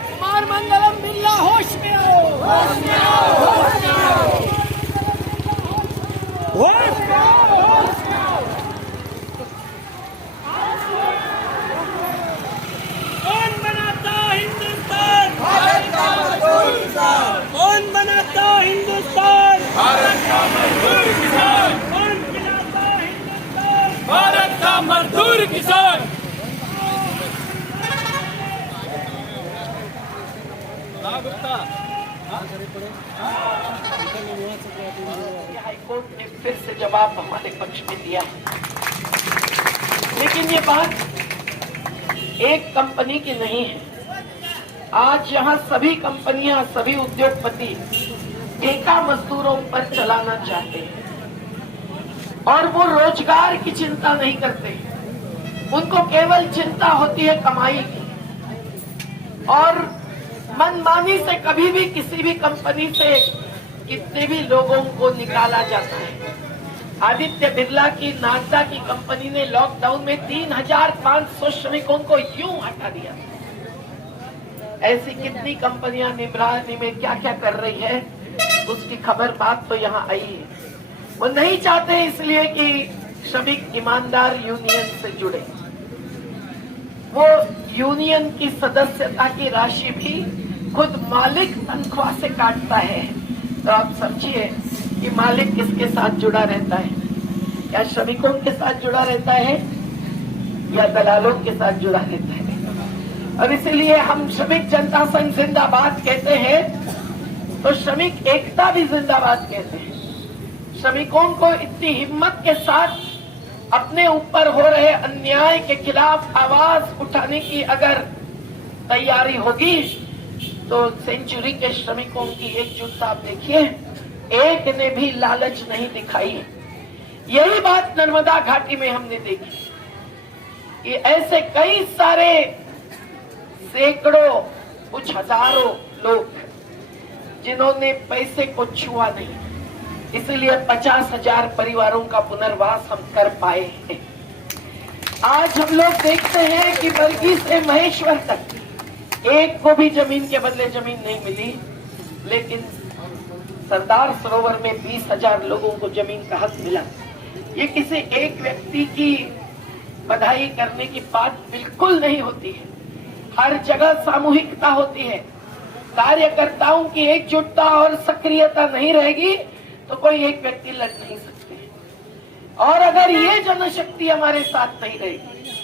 कुमार मंगलम बिल्ला होश में आओ, होश में आओ, होश में आओ, होश में आओ, होश में आओ। कौन बनाता हिंदुस्तान? भारत का मजदूर किसान। कौन बनाता हिंदुस्तान? भारत का मजदूर किसान। कौन खिलाता हिंदुस्तान? भारत का मजदूर किसान। हाईकोर्ट ने फिर से जवाब हमारे पक्ष में दिया है, लेकिन ये बात एक कंपनी की नहीं है। आज यहाँ सभी कंपनियां, सभी उद्योगपति ठेका मजदूरों पर चलाना चाहते हैं और वो रोजगार की चिंता नहीं करते। उनको केवल चिंता होती है कमाई की, और मनमानी से कभी भी किसी भी कंपनी से कितने भी लोगों को निकाला जाता है। आदित्य बिरला की नागदा की कंपनी ने लॉकडाउन में 3,500 श्रमिकों को यूं हटा दिया। ऐसी कितनी कंपनियां निगरानी में क्या क्या कर रही है, उसकी खबर बात तो यहाँ आई है। वो नहीं चाहते इसलिए कि श्रमिक ईमानदार यूनियन से जुड़े। वो यूनियन की सदस्यता की राशि भी खुद मालिक तनख्वाह से काटता है। तो आप समझिए कि मालिक किसके साथ जुड़ा रहता है? क्या श्रमिकों के साथ जुड़ा रहता है या दलालों के साथ जुड़ा रहता है? और इसीलिए हम श्रमिक जनता संघ जिंदाबाद कहते हैं तो श्रमिक एकता भी जिंदाबाद कहते हैं। श्रमिकों को इतनी हिम्मत के साथ अपने ऊपर हो रहे अन्याय के खिलाफ आवाज उठाने की अगर तैयारी होगी तो सेंचुरी के श्रमिकों की एकजुटता आप देखिए, एक ने भी लालच नहीं दिखाई। यही बात नर्मदा घाटी में हमने देखी। ये ऐसे कई सारे सैकड़ों, कुछ हजारों लोग जिन्होंने पैसे को छुआ नहीं, इसलिए 50,000 परिवारों का पुनर्वास हम कर पाए हैं। आज हम लोग देखते हैं कि बल्कि से महेश्वर तक एक को भी जमीन के बदले जमीन नहीं मिली, लेकिन सरदार सरोवर में 20,000 लोगों को जमीन का हक मिला। ये किसी एक व्यक्ति की बधाई करने की बात बिल्कुल नहीं होती है। हर जगह सामूहिकता होती है। कार्यकर्ताओं की एकजुटता और सक्रियता नहीं रहेगी तो कोई एक व्यक्ति लड़ नहीं सकते। और अगर ये जनशक्ति हमारे साथ नहीं रहेगी,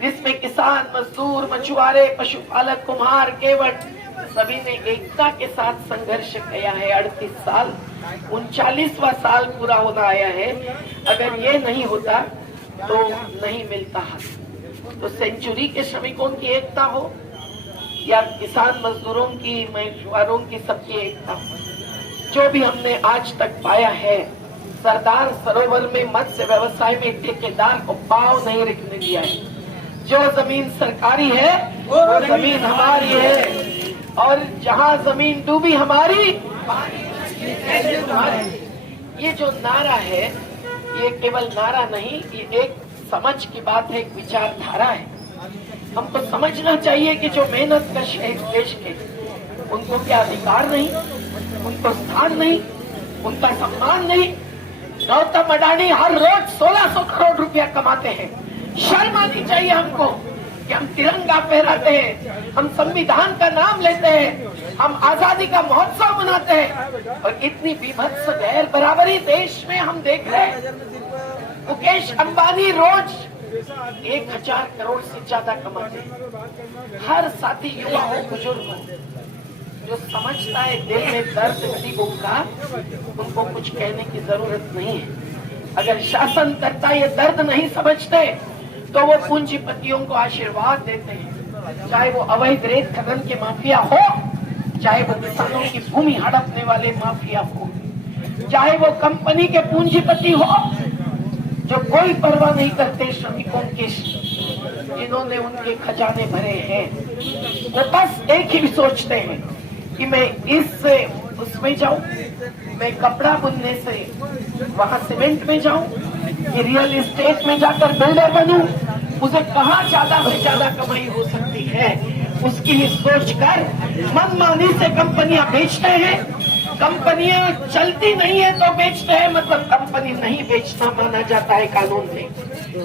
जिसमें किसान, मजदूर, मछुआरे, पशुपालक, कुम्हार, केवट सभी ने एकता के साथ संघर्ष किया है 38 साल, 39वां साल पूरा होना आया है। अगर ये नहीं होता तो नहीं मिलता हक। तो सेंचुरी के श्रमिकों की एकता हो या किसान मजदूरों की, मछुआरों की, सबकी एकता हो, जो भी हमने आज तक पाया है, सरदार सरोवर में मत्स्य व्यवसाय में ठेकेदार को पांव नहीं रखने दिया है। जो जमीन सरकारी है वो जमीन हमारी है, और जहाँ जमीन डूबी हमारी, ये जो नारा है ये केवल नारा नहीं, ये एक समझ की बात है, एक विचारधारा है। हमको समझना चाहिए कि जो मेहनत कश है इस देश के, उनको क्या अधिकार नहीं, उनको स्थान नहीं, उनका सम्मान नहीं। गौतम अडानी हर रोज 1600 करोड़ रुपया कमाते हैं। शर्म आनी चाहिए हमको कि हम तिरंगा फहराते हैं, हम संविधान का नाम लेते हैं, हम आजादी का महोत्सव मनाते हैं, और इतनी विभत्स गैर बराबरी देश में हम देख रहे हैं। मुकेश अंबानी रोज 1000 करोड़ से ज्यादा कमाते हैं। हर साथी युवा हो, बुजुर्ग हो, जो समझता है दिल में दर्द गरीबों का, उनको कुछ कहने की जरूरत नहीं है। अगर शासनकर्ता ये दर्द नहीं समझते तो वो पूंजीपतियों को आशीर्वाद देते हैं, चाहे वो अवैध रेत खनन के माफिया हो, चाहे वो किसानों की भूमि हड़पने वाले माफिया हो, चाहे वो कंपनी के पूंजीपति हो जो कोई परवाह नहीं करते श्रमिकों की, जिन्होंने उनके खजाने भरे हैं। वो बस एक ही सोचते हैं कि मैं इससे उसमें जाऊं, मैं कपड़ा बुनने से वहां सीमेंट में जाऊं, कि रियल एस्टेट में जाकर बिल्डर बनूं, मुझे कहाँ ज्यादा से ज्यादा कमाई हो सकती है, उसकी ही सोचकर मनमानी से कंपनियां बेचते हैं। कंपनियां चलती नहीं है तो बेचते हैं, मतलब कंपनी नहीं बेचना माना जाता है कानून में,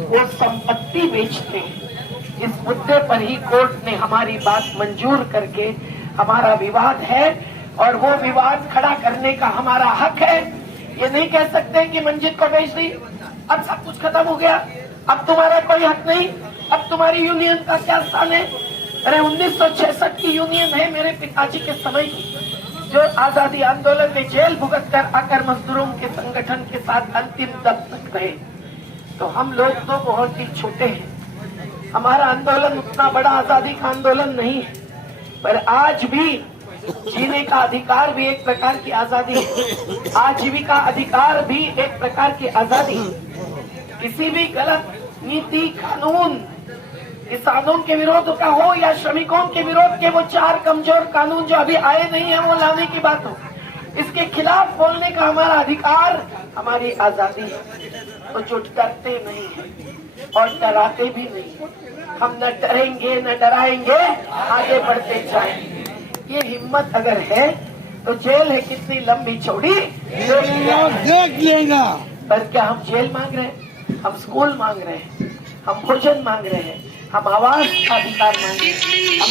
वो संपत्ति बेचते हैं। इस मुद्दे पर ही कोर्ट ने हमारी बात मंजूर करके हमारा विवाद है और वो विवाद खड़ा करने का हमारा हक है। ये नहीं कह सकते कि मंजिल को बेच दी, अब सब कुछ खत्म हो गया, अब तुम्हारा कोई हक नहीं, अब तुम्हारी यूनियन का क्या स्थान है। अरे 1966 की यूनियन है मेरे पिताजी के समय की, जो आजादी आंदोलन में जेल भुगत कर आकर मजदूरों के संगठन के साथ अंतिम दम तक रहे। तो हम लोग तो बहुत ही छोटे हैं, हमारा आंदोलन उतना बड़ा आजादी का आंदोलन नहीं है, पर आज भी जीने का अधिकार भी एक प्रकार की आजादी है, आजीविका अधिकार भी एक प्रकार की आजादी है। किसी भी गलत नीति कानून किसानों के विरोध का हो या श्रमिकों के विरोध के वो 4 कमजोर कानून जो अभी आए नहीं है वो लाने की बात हो, इसके खिलाफ बोलने का हमारा अधिकार, हमारी आजादी है। तो जो डरते नहीं है और डराते भी नहीं, हम न डरेंगे न डराएंगे, आगे बढ़ते जाएंगे। ये हिम्मत अगर है तो जेल है कितनी लंबी चौड़ी देख लेगा। पर क्या हम जेल मांग रहे हैं? हम स्कूल मांग रहे हैं, हम भोजन मांग रहे हैं, हम आवास का अधिकार मांग रहे हैं, हम